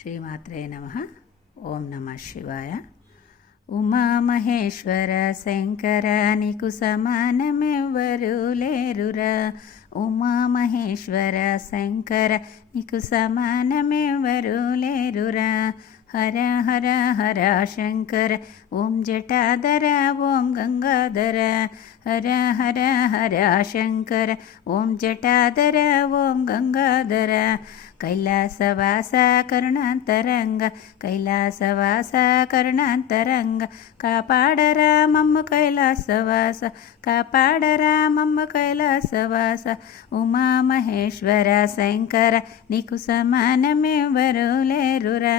శ్రీమాత్రే నమ. ఓం నమ శివాయ. ఉమామహేశ్వర శంకర నీకు సమానమెవ్వరు లేరురా. ఉమామహేశ్వర శంకర నీకు సమానమెవ్వరు లేరురా. हर हर हर शङ्कर ॐ जटाधर ॐ गङ्गाधर हर हर हर शङ्कर ॐ जटाधर ॐ गङ्गाधर कैलासवास कर्णातरङ्ग कैलासवास कर्णातरङ्ग कापाड रा मं कैलाशवास कापाढ रा उमा महेश्वरा शङ्कर निकुसमानमे वरुलेरुरा।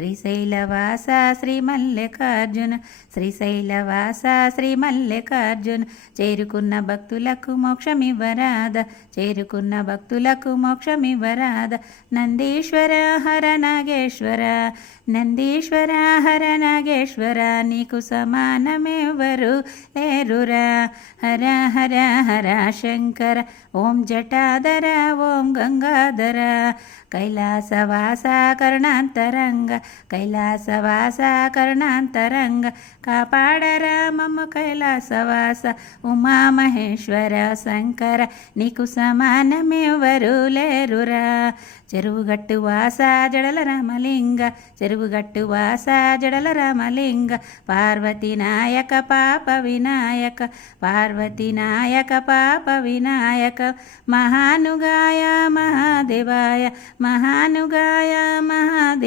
శ్రీశైలవాస శ్రీ మల్లికార్జున శ్రీశైలవాస శ్రీ మల్లికార్జున చేరుకున్న భక్తులకు మోక్షమివ్వరాద చేరుకున్న భక్తులకు మోక్షమివ్వరాద. నందీశ్వర హర నాగేశ్వర. నందీశ్వర హర నాగేశ్వర నీకు సమానమెవరు లేరురా. హర హర హర శంకర. ఓం జటాధర ఓం గంగాధర. కైలాసవాస కరుణాంతరంగ. కైలాసవాస కరుణాంతరంగ కాపాడరా మమ్మ కైలాసవాస. ఉమామహేశ్వర శంకర నీకు సమానమెవరు లేరురా. చెరువుగట్టు వాస జడల రామలింగ చెరువుగట్టు వాస జడల రామలింగ. పార్వతి నాయక పాప వినాయక పార్వతి నాయక పాప వినాయక. మహానుగాయ మహాదేవాయ మహానుగాయ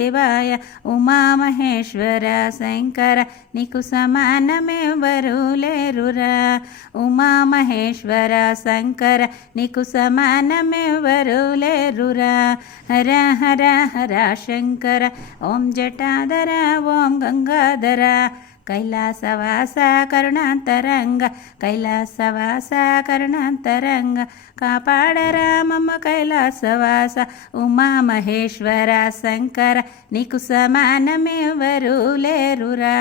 శివాయ ఉమామహేశ్వర శంకర నీకు సమానమెవరు లేరురా ఉమామహేశ్వర శంకర నీకు సమానమెవరు లేరురా? హర హర హర శంకర ఓం జటాధర ఓం గంగాధర కైలాసవాస కరుణాంతరంగ కైలాసవాస కరుణాంతరంగ కాపాడరామమ్మ కైలాసవాస ఉమామహేశ్వర శంకర నీకు సమానమెవరూ లేరురా.